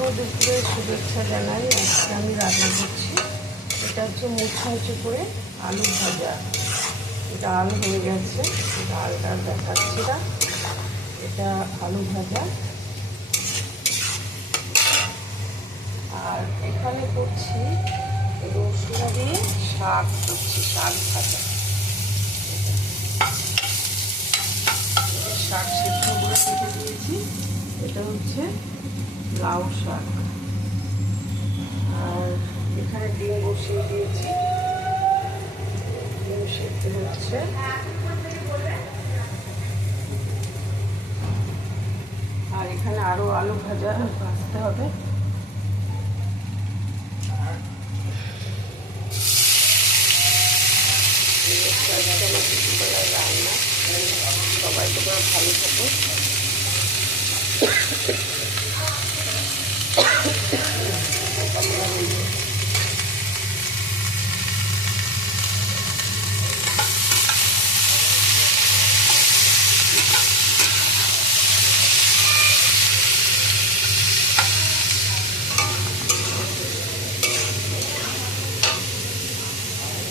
দুপুরের শুভেচ্ছা জানাই। আজকে আমি রান্না করছি, এটা হচ্ছে মুচমুচে করে আলু ভাজা। ডাল হয়ে গেছে, ডালটা দেখাচ্ছি না, এটা আলু ভাজা। আর এখানে করছি রসুন দিয়ে শাক করছি, শাক ভাজা। শাক সেদ্ধ করে রেখে দিয়েছি, এটা হচ্ছে লাউ শাক। আর এখানে ডিম বসিয়ে দিয়েছি, ডিম সেদ্ধ হচ্ছে। আর এখানে আরো আলু ভাজা ভাজতে হবে। রান্না সবাই তোমরা ভালো থাকো।